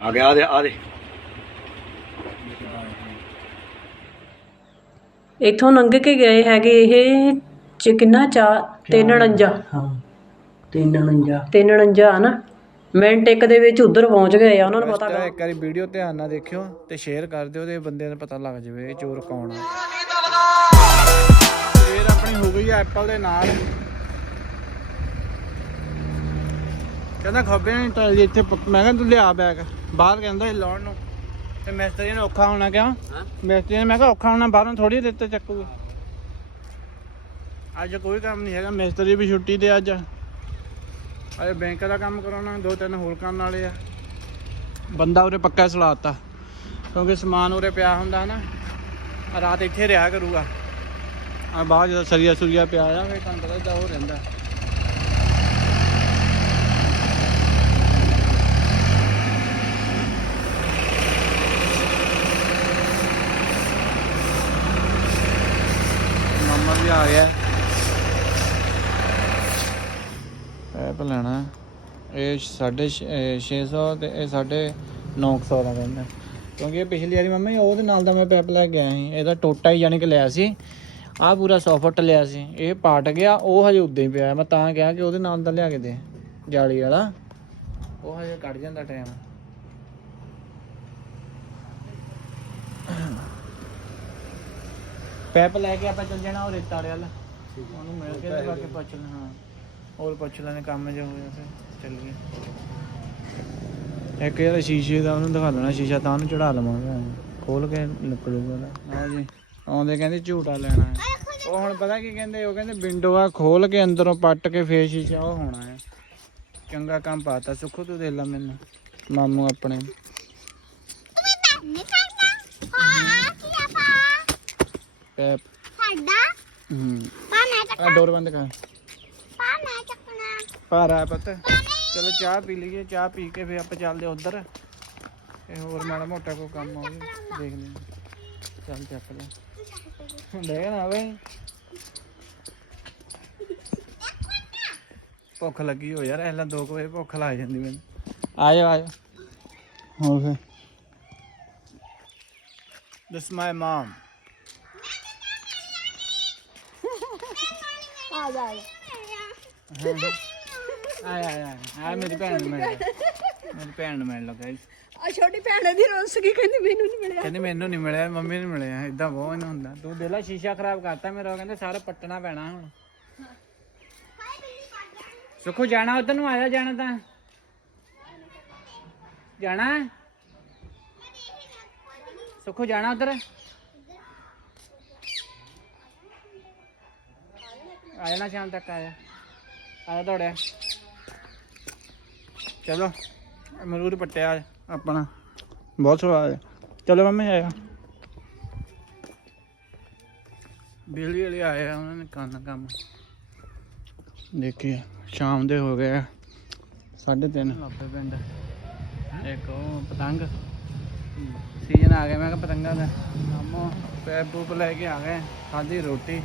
ਆ ਗਿਆ ਆ ਦੇ ਆ ਦੇ। ਇੱਥੋਂ ਲੰਘ ਕੇ ਗਏ ਹੈਗੇ ਇਹ ਚ ਕਿੰਨਾ ਚਾ 349 ਹਾਂ 349 349 ਨਾ। ਮਿੰਟ ਇੱਕ ਦੇ ਵਿੱਚ ਉਧਰ ਪਹੁੰਚ ਗਏ ਆ ਉਹਨਾਂ ਨੂੰ ਪਤਾ ਤਾਂ ਇੱਕ ਵਾਰੀ ਵੀਡੀਓ ਧਿਆਨ ਨਾਲ ਦੇਖਿਓ ਤੇ ਸ਼ੇਅਰ ਕਰ ਦਿਓ ਤੇ ਬੰਦੇ ਨੂੰ ਪਤਾ ਲੱਗ ਜਾਵੇ ਇਹ ਚੋਰ ਕੌਣ ਆ। ਫੇਰ ਆਪਣੀ ਹੋ ਗਈ ਐਪਲ ਦੇ ਨਾਲ। ਕਹਿੰਦਾ ਖੱਬੇ ਨਹੀਂ ਟਾਇਲ ਇੱਥੇ ਪ- ਮੈਂ ਕਿਹਾ ਤੂੰ ਲਿਆ ਬੈਗ। ਬਾਹਰ ਕਹਿੰਦਾ ਇਹ ਲਾਉਣ ਨੂੰ। ਤੇ ਮਿਸਤਰੀ ਨੇ ਔਖਾ ਹੋਣਾ ਕਿਉਂ ਮਿਸਤਰੀ ਨੇ ਮੈਂ ਕਿਹਾ ਔਖਾ ਹੋਣਾ ਬਾਹਰੋਂ ਥੋੜੀ ਦਿੱਤੇ ਚੱਕੂਗੇ। ਅੱਜ ਕੋਈ ਕੰਮ ਨਹੀਂ ਹੈਗਾ ਮਿਸਤਰੀ ਵੀ ਛੁੱਟੀ ਤੇ ਅੱਜ। ਅਰੇ ਬੈਂਕ ਦਾ ਕੰਮ ਕਰਾਉਣਾ ਦੋ ਤਿੰਨ ਹੋਰ ਕੰਮ ਵਾਲੇ ਆ। ਬੰਦਾ ਉਰੇ ਪੱਕਾ ਸਲਾਤਾ ਕਿਉਂਕਿ ਸਮਾਨ ਉਰੇ ਪਿਆ ਹੁੰਦਾ ਨਾ ਆਹ ਰਾਤ ਇੱਥੇ ਰਿਹਾ ਕਰੂਗਾ। ਆ ਬਾਹਰ ਜਦੋਂ ਸਰੀਆ ਸੁਰੀਆ ਪਿਆ ਆ ਫਿਰ ਤੁਹਾਨੂੰ ਪਤਾ ਹੋ ਰਹਿੰਦਾ। ਮਾਮਾ ਆ ਗਿਆ ਪੈਪ ਲੈਣਾ ਇਹ ਸਾਢੇ ਛੇ- ਇਹ 600 ਤੇ ਇਹ ਸਾਢੇ 900 ਦਾ ਕਹਿੰਦਾ ਕਿਉਂਕਿ ਇਹ ਪਿਛਲੀ ਵਾਰੀ ਮੰਮੀ ਉਹਦੇ ਨਾਲ ਦਾ ਮੈਂ ਪੈਪ ਲੈ ਕੇ ਆਇਆ ਸੀ। ਇਹਦਾ ਟੋਟਾ ਹੀ ਯਾਨੀ ਕਿ ਲਿਆ ਸੀ। ਆਹ ਪੂਰਾ 100 ਫੁੱਟ ਲਿਆ ਸੀ। ਇਹ ਪਾਟ ਗਿਆ, ਉਹ ਹਜੇ ਉਦਾਂ ਹੀ ਪਿਆ ਮੈਂ ਤਾਂ ਕਿਹਾ ਕਿ ਉਹਦੇ ਨਾਲ ਦਾ ਲਿਆ ਕੇ ਦੇ, ਜਾਲੀ ਵਾਲਾ। ਉਹ ਹਜੇ ਕੱਢ ਜਾਂਦਾ ਟਾਈਮ ਪੈਪ ਲੈ ਕੇ ਆਪਾਂ ਚੱਲ ਜਾਣਾ ਉਹ ਰੇਤਾ ਵਾਲੇ ਵੱਲ। ਉਹਨੂੰ ਮਿਲ ਕੇ ਤੇ ਬਾਕੀ ਪੁੱਛ ਲੈਣਾ ਹਾਂ। ਹੋਰ ਪੁੱਛ ਲੈਣੇ ਕੰਮ ਜੇ ਹੋਇਆ ਫਿਰ ਚੱਲੀਏ। ਇੱਕ ਯਾਰ ਸ਼ੀਸ਼ੇ ਦਾ ਉਹਨੂੰ ਦਿਖਾ ਲੈਣਾ ਸ਼ੀਸ਼ਾ ਤਾਂ ਉਹਨੂੰ ਚੜਾ ਲਵਾਂਗੇ ਖੋਲ ਕੇ ਨਿਕਲੂਗਾ ਨਾ। ਜੀ। ਆਉਂਦੇ ਕਹਿੰਦੇ ਝੂਟਾ ਲੈਣਾ ਹੈ। ਉਹ ਹੁਣ ਪਤਾ ਕੀ ਕਹਿੰਦੇ ਉਹ ਕਹਿੰਦੇ ਵਿੰਡੋ ਆ ਖੋਲ ਕੇ ਅੰਦਰੋਂ ਪੱਟ ਕੇ ਫੇਰ ਸ਼ੀਸ਼ਾ ਉਹ ਹੋਣਾ ਹੈ। ਚੰਗਾ ਕੰਮ ਪਾਤਾ ਸੁੱਖੋ ਤੂੰ ਦੇ ਲੈ ਮੈਨੂੰ। ਮਾਮੂ ਆਪਣੇ। ਪੈਪ ਹੂੰ। ਆ ਡੋਰ ਬੰਦ ਕਰ ਭਾਰਾ ਹੈ ਪਤਾ ਚਲੋ ਚਾਹ ਪੀ ਲਈਏ ਚਾਹ ਪੀ ਕੇ ਫਿਰ ਆਪਾਂ ਚੱਲਦੇ ਉਧਰ ਤੇ ਹੋਰ ਮਾੜਾ ਮੋਟਾ ਕੋਈ ਕੰਮ ਹੋਵੇ ਦੇਖ ਲੈਂਦੇ ਚੱਲ ਚੱਕ ਲੈ ਦੇਖ ਨਾ ਬਈ ਭੁੱਖ ਲੱਗੀ ਹੋ ਯਾਰ ਐਲਾ 2 ਵਜੇ ਭੁੱਖ ਲੱਗ ਜਾਂਦੀ ਮੈਨੂੰ ਆ ਜਾ ਆ ਜਾ ਹੋਰ ਫਿਰ This is my mom. ਆਇਆ। ਆਇਆ ਆ ਮੇਰੀ ਭੈਣ ਨੂੰ ਮਿਲ ਲਓ। ਮੇਰੀ ਭੈਣ ਨੂੰ ਮਿਲ ਲਓ ਗਾਇਸ ਆ ਛੋਟੀ ਭੈਣ ਦੀ ਰੋਸ ਗਈ ਕਹਿੰਦੀ ਮੈਨੂੰ ਨਹੀਂ ਮਿਲਿਆ। ਕਹਿੰਦੀ ਮੈਨੂੰ ਨਹੀਂ ਮਿਲਿਆ ਮੰਮੀ ਨੂੰ ਮਿਲਿਆ। ਇਦਾਂ ਬਹੁਤ ਇਹਨੂੰ ਹੁੰਦਾ। ਤੂੰ ਦੇ ਲੈ ਸ਼ੀਸ਼ਾ ਖਰਾਬ ਕਰਤਾ ਮੇਰਾ। ਉਹ ਕਹਿੰਦੇ ਸਾਰਾ ਪੱਟਣਾ ਪੈਣਾ ਹੁਣ। ਸੁਖੋ ਜਾਣਾ ਉਧਰ ਨੂੰ? ਆਇਆ ਜਾਣਾ ਤਾਂ? ਜਾਣਾ? ਸੁਖੋ ਜਾਣਾ ਉਧਰ? ਆ ਜਾਣਾ ਸ਼ਾਮ ਤੱਕ ਆਇਆ ਆਇਆ ਦੌੜਿਆ। ਚਲੋ ਅਮਰੂਦ ਪੱਟਿਆ ਆਪਣਾ। ਬਹੁਤ ਸਵਾਦ ਹੈ। ਚਲੋ ਮੰਮੀ ਆਇਆ ਬਿਜਲੀ ਵਾਲੇ ਆਏ ਆ ਉਹਨਾਂ ਨੇ ਕੰਨ ਕੰਮ। ਦੇਖੀਏ ਸ਼ਾਮ ਦੇ ਹੋ ਗਏ ਆ, ਸਾਢੇ ਤਿੰਨ। ਲੱਭੇ ਪਿੰਡ। ਇੱਕ ਉਹ ਪਤੰਗ। ਸੀਜ਼ਨ ਆ ਗਿਆ ਮੈਂ ਕਿਹਾ ਪਤੰਗਾਂ ਦਾ। ਮਾਮਾ ਪੈਪ ਪੂਪ ਲੈ ਕੇ ਆ ਗਏ ਖਾਧੀ ਰੋਟੀ।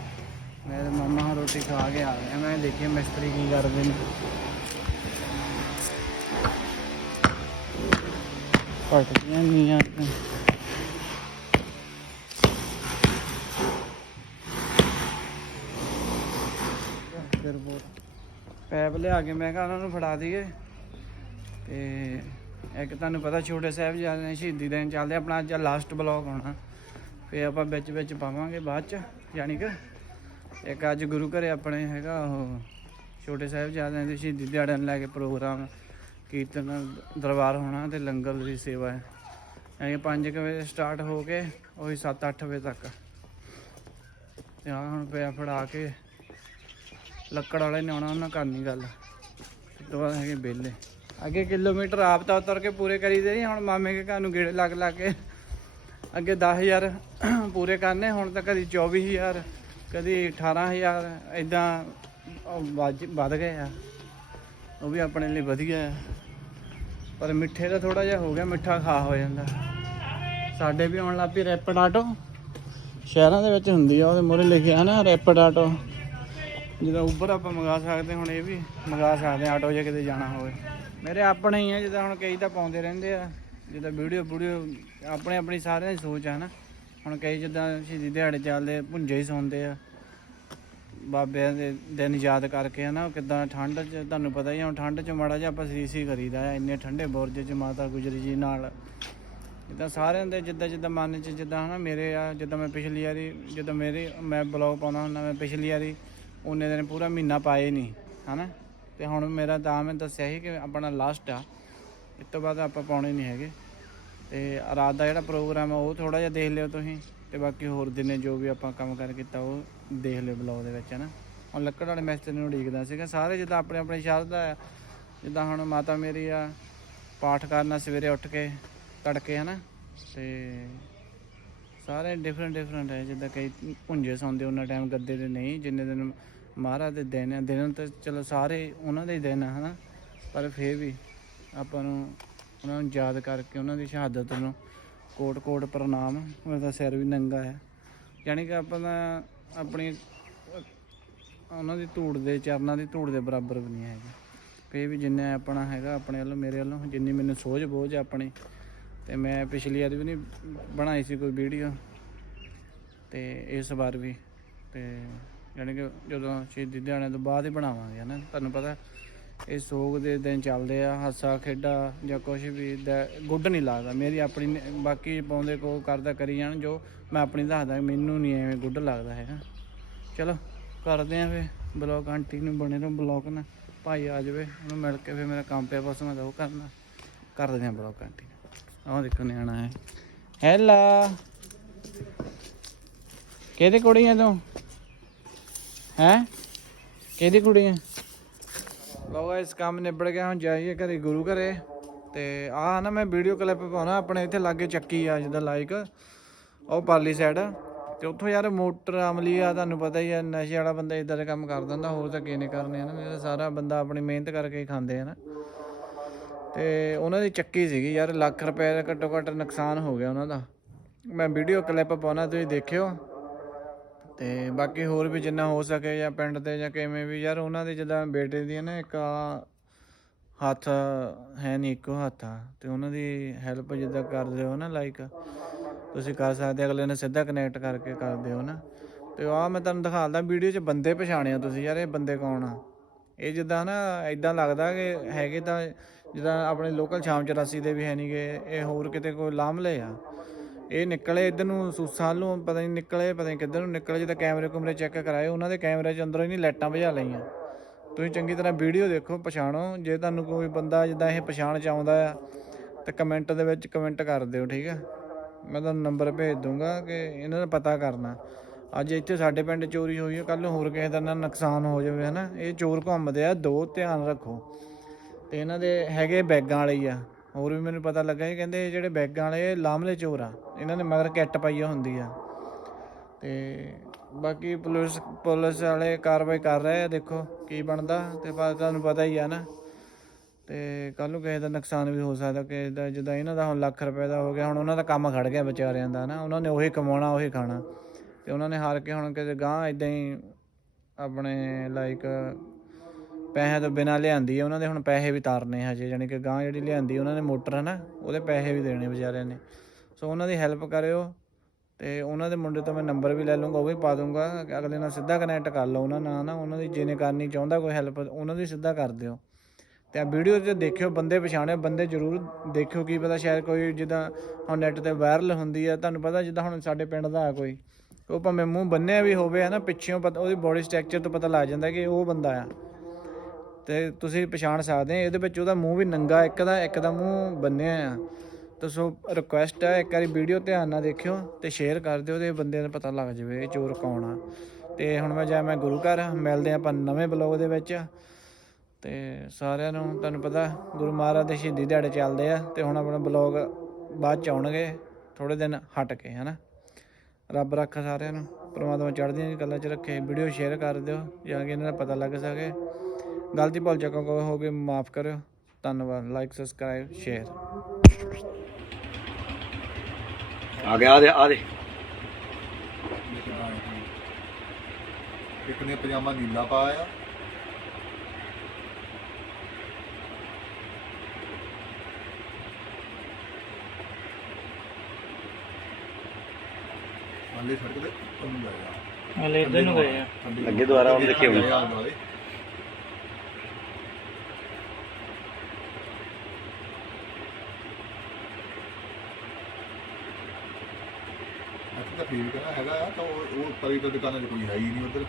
ਮੇਰੇ ਮਾਮਾ ਰੋਟੀ ਖਾ ਕੇ ਆ ਗਏ ਮੈਂ ਦੇਖੀ ਮਿਸਤਰੀ ਕੀ ਕਰਦੇ ਨੇ। ਪਟਦੀਆਂ ਨਹੀਂ ਆ ਫਿਰ ਬੋਲ ਪੈਪ ਲਿਆ ਕੇ ਮੈਂ ਕਿਹਾ ਉਹਨਾਂ ਨੂੰ ਫੜਾ ਦਈਏ। ਤੇ ਇੱਕ ਤੁਹਾਨੂੰ ਪਤਾ ਛੋਟੇ ਸਾਹਿਬ ਜੀ ਨੇ ਸ਼ਹੀਦੀ ਦਿਨ ਚੱਲਦੇ ਆਪਣਾ ਅੱਜ ਲਾਸਟ ਬਲੌਗ ਹੋਣਾ। ਫੇ ਆਪਾਂ ਵਿੱਚ ਵਿੱਚ ਪਾਵਾਂਗੇ ਬਾਅਦ ਚ, ਯਾਨੀ ਕਿ ਇੱਕ ਅੱਜ ਗੁਰੂ ਘਰੇ ਆਪਣੇ ਹੈਗਾ ਉਹ ਛੋਟੇ ਸਾਹਿਬ ਜੀ ਦੇ ਸ਼ਹੀਦੀ ਦਿਹਾੜੇ ਨੂੰ ਲੈ ਕੇ ਪ੍ਰੋਗਰਾਮ, ਕੀਰਤਨ, ਦਰਬਾਰ ਹੋਣਾ ਤੇ ਲੰਗਰ ਦੀ ਸੇਵਾ ਹੈ। ਯਾਨੀ 5 ਵਜੇ ਸਟਾਰਟ ਹੋ ਕੇ ਉਹੀ 7-8 ਵਜੇ ਤੱਕ। ਤੇ ਆ ਹੁਣ ਪਿਆ ਫੜਾ ਕੇ ਲੱਕੜ ਵਾਲੇ ਨੇ ਆਉਣਾ, ਉਹਨਾਂ ਕਰਨੀ ਗੱਲ। ਉਸ ਤੋਂ ਬਾਅਦ ਹੈਗੇ ਬੇਲੇ ਅੱਗੇ ਕਿਲੋਮੀਟਰ ਆਪ ਤਾਂ ਉਤਰ ਕੇ ਪੂਰੇ ਕਰੀਦੇ ਸੀ, ਹੁਣ ਮਾਮੇ ਕੇ ਘਰ ਨੂੰ ਗੇੜੇ ਲੱਗ ਲੱਗ ਕੇ। ਅੱਗੇ 10000 ਪੂਰੇ ਕਰਨੇ, ਹੁਣ ਤਾਂ ਕਦੀ 24000 ਕਦੀ 18000 ਇਦਾਂ ਵੱਧ ਗਏ ਆ। ਉਹ ਵੀ ਆਪਣੇ ਲਈ ਵਧੀਆ ਆ। ਪਰ ਮਿੱਠੇ ਦਾ ਥੋੜਾ ਜਿਹਾ ਹੋ ਗਿਆ, ਮਿੱਠਾ ਖਾ ਹੋ ਜਾਂਦਾ। ਸਾਡੇ ਵੀ ਆਉਣ ਲੱਗ ਪਈ ਰੈਪਿਡ ਆਟੋ। ਸ਼ਹਿਰਾਂ ਦੇ ਵਿੱਚ ਹੁੰਦੀ ਆ, ਉਹਦੇ ਮੂਹਰੇ ਲਿਖਿਆ ਨਾ ਰੈਪਿਡ ਆਟੋ। ਜਿੱਦਾਂ ਉਬਰ ਆਪਾਂ ਮੰਗਾ ਸਕਦੇ, ਹੁਣ ਇਹ ਵੀ ਮੰਗਾ ਸਕਦੇ ਆਟੋ ਜੇ ਕਿਤੇ ਜਾਣਾ ਹੋਵੇ। ਮੇਰੇ ਆਪਣੇ ਹੀ ਆ, ਜਿੱਦਾਂ ਹੁਣ ਕਈ ਤਾਂ ਪਾਉਂਦੇ ਰਹਿੰਦੇ ਆ। ਜਿੱਦਾਂ ਵੀਡੀਓ ਵੀਡੀਓ ਆਪਣੇ ਆਪਣੀ ਸਾਰਿਆਂ ਦੀ ਸੋਚ ਆ ਨਾ। ਹੁਣ ਕਈ ਜਿੱਦਾਂ ਸ਼ਹੀਦੀ ਦਿਹਾੜੇ ਚੱਲਦੇ ਭੁੰਜੇ ਹੀ ਸੌਂਦੇ ਆ। ਬਾਬਿਆਂ ਦੇ ਦਿਨ ਯਾਦ ਕਰਕੇ ਹਨਾ ਕਿਦਾਂ ਠੰਡ 'ਚ ਤੁਹਾਨੂੰ ਪਤਾ ਹੀ ਆ, ਹੁਣ ਠੰਡ 'ਚ ਮਾੜਾ ਜਿਹਾ ਆਪਾਂ ਸੀਸੀ ਕਰੀਦਾ ਆ ਇੰਨੇ ਠੰਡੇ ਬੁਰਜ 'ਚ ਮਾਤਾ ਗੁਜਰੀ ਜੀ ਨਾਲ। ਜਿੱਦਾਂ ਸਾਰਿਆਂ ਦੇ ਜਿੱਦਾਂ ਜਿੱਦਾਂ ਮਨ 'ਚ ਜਿੱਦਾਂ ਹਨਾ ਮੇਰੇ ਆ ਜਿੱਦਾਂ ਮੈਂ ਪਿਛਲੀ ਵਾਰੀ ਜਦੋਂ ਮੇਰੇ ਮੈਂ ਬਲੌਗ ਪਾਉਂਦਾ ਹੁੰਦਾ ਮੈਂ ਪਿਛਲੀ ਵਾਰੀ ਉਹਨੇ ਦਿਨ ਪੂਰਾ ਮਹੀਨਾ ਪਾਏ ਨਹੀਂ ਹਨਾ। ਤੇ ਹੁਣ ਮੇਰਾ ਤਾਂ ਮੈਂ ਦੱਸਿਆ ਸੀ ਕਿ ਆਪਣਾ ਲਾਸਟ ਆ ਇਸ ਤੋਂ ਬਾਅਦ ਆਪਾਂ ਪਾਉਣੇ ਨਹੀਂ ਹੈਗੇ। ਤੇ ਰਾਤ ਦਾ ਜਿਹੜਾ ਪ੍ਰੋਗਰਾਮ ਆ, ਉਹ ਥੋੜਾ ਜਿਹਾ ਦੇਖ ਲਿਓ ਤੁਸੀਂ ਤੇ ਬਾਕੀ ਹੋਰ ਦਿਨੇ ਜੋ ਵੀ ਆਪਾਂ ਕੰਮ ਕਰ ਕੀਤਾ, ਉਹ ਦੇਖ ਲਿਓ ਬਲੌਗ ਦੇ ਵਿੱਚ, ਹਨਾ। ਹੁਣ ਲੱਕੜ ਵਾਲੇ ਮਿਸਤਰੀ ਨੂੰ ਉਡੀਕਦਾ ਸੀਗਾ। ਸਾਰੇ ਜਿੱਦਾਂ ਆਪਣੇ ਆਪਣੇ ਸ਼ਰਧਾ ਆ, ਜਿੱਦਾਂ ਹੁਣ ਮਾਤਾ ਮੇਰੀ ਆ, ਪਾਠ ਕਰਨਾ ਸਵੇਰੇ ਉੱਠ ਕੇ ਤੜਕੇ, ਹਨਾ। ਤੇ ਸਾਰੇ ਡਿਫਰੈਂਟ ਡਿਫਰੈਂਟ ਹੈ ਜਿੱਦਾਂ ਕਈ ਪੁੰਜੇ ਸੌਂਦੇ ਉਹਨਾਂ ਟਾਈਮ ਗੱਦੇ ਦੇ ਨਹੀਂ, ਜਿੰਨੇ ਦਿਨ ਮਹਾਰਾਜ ਦੇ ਦਿਨ ਆ, ਦਿਨ ਤਾਂ ਚਲੋ ਸਾਰੇ ਉਹਨਾਂ ਦੇ ਹੀ ਦਿਨ ਆ, ਹਨਾ। ਪਰ ਫੇਰ ਵੀ ਆਪਾਂ ਨੂੰ ਉਹਨਾਂ ਨੂੰ ਯਾਦ ਕਰਕੇ ਉਹਨਾਂ ਦੀ ਸ਼ਹਾਦਤ ਨੂੰ ਕੋਟ ਕੋਟ ਪ੍ਰਣਾਮ, ਉਹਨਾਂ ਦਾ ਸਿਰ ਵੀ ਨੰਗਾ ਹੈ। ਯਾਨੀ ਕਿ ਆਪਾਂ ਦਾ ਆਪਣੀ, ਉਹਨਾਂ ਦੀ ਧੂੜ ਦੇ, ਚਰਨਾਂ ਦੀ ਧੂੜ ਦੇ ਬਰਾਬਰ ਵੀ ਨਹੀਂ ਹੈਗੇ। ਫੇਰ ਵੀ ਜਿੰਨਾ ਆਪਣਾ ਹੈਗਾ, ਆਪਣੇ ਵੱਲੋਂ, ਮੇਰੇ ਵੱਲੋਂ, ਜਿੰਨੀ ਮੈਨੂੰ ਸੋਝ ਬੋਝ ਆਪਣੀ, ਤੇ ਮੈਂ ਪਿਛਲੀ ਵਾਰ ਵੀ ਨਹੀਂ ਬਣਾਈ ਸੀ ਕੋਈ ਵੀਡੀਓ। ਤੇ ਇਸ ਵਾਰ ਵੀ, ਤੇ ਯਾਨੀ ਕਿ ਜਦੋਂ ਸ਼ਹੀਦੀ ਦਿਹਾੜੇ ਤੋਂ ਬਾਅਦ ਹੀ ਬਣਾਵਾਂਗੇ, ਹਨਾ? ਤੁਹਾਨੂੰ ਪਤਾ ਇਹ ਸੋਗ ਦੇ ਦਿਨ ਚੱਲਦੇ ਆ, ਹਾਸਾ, ਖੇਡਾ ਜਾਂ ਕੁਝ ਵੀ ਗੁੱਡ ਨਹੀਂ ਲੱਗਦਾ। ਮੇਰੀ ਆਪਣੀ ਬਾਕੀ ਪਾਉਂਦੇ ਕੋ ਕਰਦਾ ਕਰੀ ਜਾਣ, ਜੋ ਮੈਂ ਆਪਣੀ ਦੱਸਦਾ, ਮੈਨੂੰ ਨਹੀਂ ਐਵੇਂ ਗੁੱਡ ਲੱਗਦਾ ਹੈਗਾ। ਚਲੋ, ਕਰਦੇ ਆਂ ਫੇ ਬਲੌਗ, ਆਂਟੀ ਨੂੰ ਬਣੇ ਰਹੋ ਬਲੌਗ ਨਾ ਭਾਈ ਆ ਜਾਵੇ, ਉਹਨੂੰ ਮਿਲ ਕੇ ਫੇ ਮੇਰਾ ਕੰਮ ਪਿਆ, ਬਸ ਮੈਂ ਤਾਂ ਉਹ ਕਰਨਾ। ਕਰਦੇ ਆਂ ਬਲੌਗ, ਆਂਟੀ ਆਹ ਦੇਖੋ ਨਿਆਣਾ ਹੈ। ਹੈਲਾ। ਕਿਹਦੀ ਕੁੜੀ ਹੈ ਤੂੰ? ਹੈ? ਕਿਹਦੀ ਕੁੜੀ ਹੈ ਲਓ ਇਸ ਕੰਮ ਨਿਬੜ ਗਿਆ, ਹੁਣ ਜਾਈਏ ਘਰੇ ਗੁਰੂ ਘਰੇ। ਤੇ ਆਹ ਨਾ ਮੈਂ ਵੀਡੀਓ ਕਲਿੱਪ ਪਾਉਣਾ ਆਪਣੇ ਇੱਥੇ ਲਾਗੇ ਚੱਕੀ ਆ, ਜਿੱਦਾਂ ਲਾਈਕ ਉਹ ਪਾਲੀ ਸਾਈਡ ਤੇ ਉੱਥੋਂ ਯਾਰ ਮੋਟਰ ਅਮਲੀ ਆ, ਤੁਹਾਨੂੰ ਪਤਾ ਹੀ ਆ, ਨਸ਼ੇ ਵਾਲਾ ਬੰਦਾ ਇਦਾਂ ਦੇ ਕੰਮ ਕਰ ਦਿੰਦਾ, ਹੋਰ ਤਾਂ ਕਿਹਨੇ ਕਰਨੇ ਆ ਨਾ। ਸਾਰਾ ਬੰਦਾ ਆਪਣੀ ਮਿਹਨਤ ਕਰਕੇ ਹੀ ਖਾਂਦੇ ਆ ਨਾ। ਤੇ ਉਹਨਾਂ ਦੀ ਚੱਕੀ ਸੀਗੀ ਯਾਰ, ਲੱਖ ਰੁਪਏ ਦਾ ਘੱਟੋ ਘੱਟ ਨੁਕਸਾਨ ਹੋ ਗਿਆ ਉਹਨਾਂ ਦਾ। ਮੈਂ ਵੀਡੀਓ ਕਲਿੱਪ ਪਾਉਣਾ, ਤੁਸੀਂ ਦੇਖਿਓ। ਤੇ ਬਾਕੀ ਹੋਰ ਵੀ ਜਿੰਨਾ ਹੋ ਸਕੇ ਜਾਂ ਪਿੰਡ ਤੇ ਜਾਂ ਕਿਵੇਂ ਵੀ, ਯਾਰ ਉਹਨਾਂ ਦੇ ਜਿੱਦਾਂ ਬੇਟੇ ਦੀ ਨਾ ਇੱਕ ਹੱਥ ਹੈ ਨਹੀਂ, ਇੱਕੋ ਹੱਥ ਆ ਤੇ ਉਹਨਾਂ ਦੀ ਹੈਲਪ ਜਿੱਦਾਂ ਕਰਦੇ ਹੋ ਨਾ ਲਾਈਕ ਤੁਸੀਂ ਕਰ ਸਕਦੇ ਅਗਲੇ ਨੇ ਸਿੱਧਾ ਕਨੈਕਟ ਕਰਕੇ ਕਰਦੇ ਹੋ ਨਾ। ਤੇ ਆਹ ਮੈਂ ਤੁਹਾਨੂੰ ਦਿਖਾਉਂਦਾ ਵੀਡੀਓ 'ਚ ਬੰਦੇ ਪਛਾਣਿਆ ਤੁਸੀਂ, ਯਾਰ ਇਹ ਬੰਦੇ ਕੌਣ ਆ? ਇਹ ਜਿੱਦਾਂ ਨਾ ਇਦਾਂ ਲੱਗਦਾ ਕਿ ਹੈਗੇ ਤਾਂ ਜਿੱਦਾਂ ਆਪਣੇ ਲੋਕਲ ਸ਼ਾਮ 84 ਦੇ ਵੀ ਹੈ ਨਹੀਂਗੇ ਇਹ ਹੋਰ ਕਿਤੇ ਕੋਈ ਲਾਮਲੇ ਆ। ਇਹ ਨਿਕਲੇ ਇਧਰ ਨੂੰ ਸੁਸਾਲ ਨੂੰ ਪਤਾ ਨਹੀਂ ਨਿਕਲੇ, ਪਤਾ ਨਹੀਂ ਕਿੱਧਰ ਨੂੰ ਨਿਕਲੇ, ਜਿੱਦਾਂ ਕੈਮਰੇ ਕੁਮਰੇ ਚੈੱਕ ਕਰਾਏ, ਉਹਨਾਂ ਦੇ ਕੈਮਰੇ 'ਚ ਅੰਦਰੋਂ ਹੀ ਨਹੀਂ ਲਾਈਟਾਂ ਭਜਾ ਲਈਆਂ। ਤੁਸੀਂ ਚੰਗੀ ਤਰ੍ਹਾਂ ਵੀਡੀਓ ਦੇਖੋ, ਪਛਾਣੋ, ਜੇ ਤੁਹਾਨੂੰ ਕੋਈ ਬੰਦਾ ਜਿੱਦਾਂ ਇਹ ਪਛਾਣ ਚ ਆਉਂਦਾ ਆ, ਤਾਂ ਕਮੈਂਟ ਦੇ ਵਿੱਚ ਕਮੈਂਟ ਕਰ ਦਿਓ, ਠੀਕ ਆ? ਮੈਂ ਤੁਹਾਨੂੰ ਨੰਬਰ ਭੇਜ ਦੂੰਗਾ ਕਿ ਇਹਨਾਂ ਦਾ ਪਤਾ ਕਰਨਾ। ਅੱਜ ਇੱਥੇ ਸਾਡੇ ਪਿੰਡ ਚੋਰੀ ਹੋਈ ਹੈ ਕੱਲ ਨੂੰ ਹੋਰ ਕਿਸੇ ਦਾ ਨਾ ਨੁਕਸਾਨ ਹੋ ਜਾਵੇ, ਹਨਾ? ਇਹ ਚੋਰ ਘੁੰਮਦੇ ਆ, ਦੋ ਧਿਆਨ ਰੱਖੋ। ਤੇ ਇਹਨਾਂ ਦੇ ਹੈਗੇ ਬੈਗਾਂ ਵਾਲੇ ਆ। ਹੋਰ ਵੀ ਮੈਨੂੰ ਪਤਾ ਲੱਗਾ ਇਹ ਕਹਿੰਦੇ ਇਹ ਜਿਹੜੇ ਬੈਗਾਂ ਵਾਲੇ, ਇਹ ਲਾਮਲੇ ਚੋਰ ਆ। ਇਹਨਾਂ ਨੇ ਮਗਰ ਕਿੱਟ ਪਾਈ ਹੁੰਦੀ ਆ। ਤੇ ਬਾਕੀ ਪੁਲਿਸ ਪੁਲਿਸ ਵਾਲੇ ਕਾਰਵਾਈ ਕਰ ਰਹੇ ਆ, ਦੇਖੋ ਕੀ ਬਣਦਾ। ਤੇ ਬਾਅਦ ਤੁਹਾਨੂੰ ਪਤਾ ਹੀ ਆ ਨਾ। ਤੇ ਕੱਲ ਨੂੰ ਕਿਸੇ ਦਾ ਨੁਕਸਾਨ ਵੀ ਹੋ ਸਕਦਾ, ਕਿਸੇ ਦਾ ਜਿੱਦਾਂ ਇਹਨਾਂ ਦਾ ਹੁਣ ਲੱਖ ਰੁਪਏ ਦਾ ਹੋ ਗਿਆ, ਹੁਣ ਉਹਨਾਂ ਦਾ ਕੰਮ ਖੜ ਗਿਆ ਵਿਚਾਰਿਆਂ ਦਾ ਨਾ। ਉਹਨਾਂ ਨੇ ਉਹੀ ਕਮਾਉਣਾ, ਉਹੀ ਖਾਣਾ। ਤੇ ਉਹਨਾਂ ਨੇ ਹਾਰ ਕੇ ਹੁਣ ਕਿਸੇ ਗਾਂ ਇਦਾਂ ਹੀ ਆਪਣੇ ਲਾਈਕ ਪੈਸੇ ਤੋਂ ਬਿਨਾ ਲਿਆਂਦੀ ਆ, ਉਹਨਾਂ ਦੇ ਹੁਣ ਪੈਸੇ ਵੀ ਤਾਰਨੇ ਹਜੇ ਯਾਨੀ ਕਿ ਗਾਂ ਜਿਹੜੀ ਲਿਆਂਦੀ ਉਹਨਾਂ ਨੇ ਮੋਟਰ ਹੈ ਨਾ ਉਹਦੇ ਪੈਸੇ ਵੀ ਦੇਣੇ ਵਿਚਾਰਿਆਂ ਨੇ। ਸੋ ਉਹਨਾਂ ਦੀ ਹੈਲਪ ਕਰਿਓ ਤੇ ਉਹਨਾਂ ਦੇ ਮੁੰਡੇ ਤੋਂ ਮੈਂ ਨੰਬਰ ਵੀ ਲੈ ਲੂੰਗਾ ਉਹ ਵੀ ਪਾ ਦੂੰਗਾ ਅਗਲੇ ਨਾਲ ਸਿੱਧਾ ਕਨੈਕਟ ਕਰ ਲਓ ਉਹਨਾਂ ਨਾਲ ਨਾ, ਉਹਨਾਂ ਦੀ ਜਿਹਨੇ ਕਰਨੀ ਚਾਹੁੰਦਾ ਕੋਈ ਹੈਲਪ ਉਹਨਾਂ ਦੀ ਸਿੱਧਾ ਕਰ ਦਿਓ। ਤੇ ਆ ਵੀਡੀਓ 'ਚ ਦੇਖਿਓ, ਬੰਦੇ ਪਛਾਣਿਓ, ਬੰਦੇ ਜ਼ਰੂਰ ਦੇਖਿਓ ਕੀ ਪਤਾ ਸ਼ਾਇਦ ਕੋਈ ਜਿੱਦਾਂ ਹੁਣ ਨੈਟ ਤੇ ਵਾਇਰਲ ਹੁੰਦੀ ਆ, ਤੁਹਾਨੂੰ ਪਤਾ ਜਿੱਦਾਂ ਹੁਣ ਸਾਡੇ ਪਿੰਡ ਦਾ ਆ ਕੋਈ, ਉਹ ਭਾਵੇਂ ਮੂੰਹ ਬੰਨਿਆ ਵੀ ਹੋਵੇ ਹੈ ਨਾ ਪਿੱਛੇੋਂ ਪਤਾ, ਉਹਦੀ ਬੋਡੀ ਸਟਰਕਚਰ ਤੋਂ ਪਤਾ ਲੱਗ ਜਾਂਦਾ ਕਿ ਉਹ ਬੰਦਾ ਆ। ਤੇ ਤੁਸੀਂ ਪਛਾਣ ਸਕਦੇ ਆ, ਇਹਦੇ ਵਿੱਚ ਉਹਦਾ ਮੂੰਹ ਵੀ ਨੰਗਾ, ਇੱਕ ਦਾ ਇੱਕ ਦਾ ਮੂੰਹ ਬੰਨਿਆ ਆ। ਤਾਂ ਸੋ ਰਿਕੁਐਸਟ ਹੈ ਇੱਕ ਵਾਰੀ ਵੀਡੀਓ ਧਿਆਨ ਨਾਲ ਦੇਖਿਓ ਤੇ ਸ਼ੇਅਰ ਕਰ ਦਿਓ ਤੇ ਬੰਦੇ ਨੂੰ ਪਤਾ ਲੱਗ ਜਾਵੇ ਇਹ ਚੋਰ ਕੌਣ ਆ। ਤੇ ਹੁਣ ਮੈਂ ਜਾ ਮੈਂ ਗੁਰੂ ਘਰ, ਮਿਲਦੇ ਆਪਾਂ ਨਵੇਂ ਬਲੌਗ ਦੇ ਵਿੱਚ। ਤੇ ਸਾਰਿਆਂ ਨੂੰ ਤੁਹਾਨੂੰ ਪਤਾ, ਗੁਰੂ ਮਹਾਰਾਜ ਦੇ ਸ਼ਹੀਦੀ ਦਿਹਾੜੇ ਚੱਲਦੇ ਆ ਤੇ ਹੁਣ ਆਪਣਾ ਬਲੌਗ ਬਾਅਦ ਚ ਆਉਣਗੇ ਥੋੜੇ ਦਿਨ ਹਟ ਕੇ, ਹਨਾ। ਰੱਬ ਰੱਖਾ ਸਾਰਿਆਂ ਨੂੰ, ਪਰਮਾਤਮਾ ਚੜ੍ਹਦੀਆਂ ਗੱਲਾਂ 'ਚ ਰੱਖੇ ਵੀਡੀਓ ਸ਼ੇਅਰ ਕਰ ਦਿਓ, ਜਾਂ ਕਿ ਇਹਨਾਂ ਦਾ ਪਤਾ ਲੱਗ ਸਕੇ। ਗਲਤੀ ਭੁੱਲ ਚੁੱਕਾ ਹੋ ਗਏ ਮਾਫ ਕਰਿਓ। ਧੰਨਵਾਦ ਲਾਈਕ ਸਬਸਕ੍ਰਾਈਬ ਸ਼ੇਅਰ ਆ ਗਿਆ ਆ ਦੇ ਆ ਦੇ। ਇੱਕ ਨੇ ਪਜਾਮਾ ਨੀਲਾ ਪਾਇਆ। ਹਲੇ ਸੜਕ ਤੇ ਉੱਪਰ ਨੂੰ ਗਏ ਆ ਹਲੇ ਇਧਰ ਨੂੰ ਗਏ ਆ ਅੱਗੇ ਦੁਬਾਰਾ ਹੁਣ ਦੇਖਿਓ ਫੀਲ ਕਰਨਾ ਹੈਗਾ ਆ ਤਾਂ ਉਹ ਉਹ ਪਰੀ ਤਾਂ ਦੁਕਾਨਾਂ 'ਚ ਕੋਈ ਹੈ ਹੀ ਨਹੀਂ ਉਧਰ।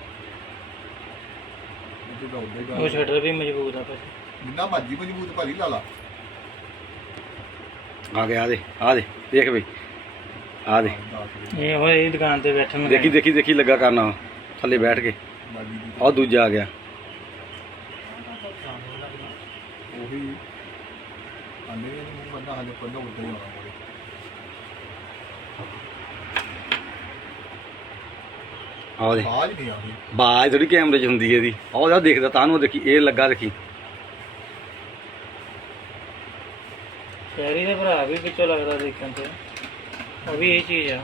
ਉਹ ਤਾਂ ਉੱਧਰ ਉਹ ਹੀ ਸ਼ਟਰ ਵੀ ਮਜ਼ਬੂਤ ਆ ਪਰ ਜਿੰਨਾ ਮਰਜ਼ੀ ਮਜ਼ਬੂਤ ਭਾਰੀ ਲਾ ਲਾ। ਆ ਗਿਆ ਆ ਦੇ ਆ ਦੇ ਦੇਖ ਬਈ। ਆ ਦੇ। ਇਹ ਇਹ ਦੁਕਾਨ ਤੇ ਬੈਠਣ ਨੂੰ ਦੇਖੀ ਦੇਖੀ ਦੇਖੀ ਲੱਗਾ ਕਰਨਾ ਥੱਲੇ ਬੈਠ ਕੇ। ਦੀ ਉਹ ਦੂਜਾ ਆ ਗਿਆ। ਉਹੀ ਆਂਦੇ ਨੇ ਮੂੰਹ ਬੰਦਾ ਹਲੇ ਪੰਦਾ ਉੱਤੇ ਹੀ ਆਉਣਾ। ਪੜੇ ਆ ਦੇ ਆਵਾਜ਼ ਨਹੀਂ ਆਉਂਦੀ। ਬਾਜ ਥੋੜੀ ਕੈਮਰੇ 'ਚ ਹੁੰਦੀ ਹੈ ਇਹਦੀ। ਉਹ ਜਾ ਦੇਖਦਾ ਤਾਂ ਨੂੰ ਦੇਖੀ ਇਹ ਲੱਗਾ ਦੇਖੀ। ਸ਼ਹਿਰੀ ਦੇ ਭਰਾ ਵੀ ਵਿੱਚੋਂ ਲੱਗਦਾ ਦੇਖਣ ਤੇ। ਉਹ ਵੀ ਇਹ ਚੀਜ਼ ਆ।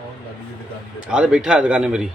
ਆਉਣ ਲੱਗੀ ਦੁਕਾਨ ਤੇ ਬੈਠਾ ਹੈ ਦੁਕਾਨੇ ਮੇਰੀ।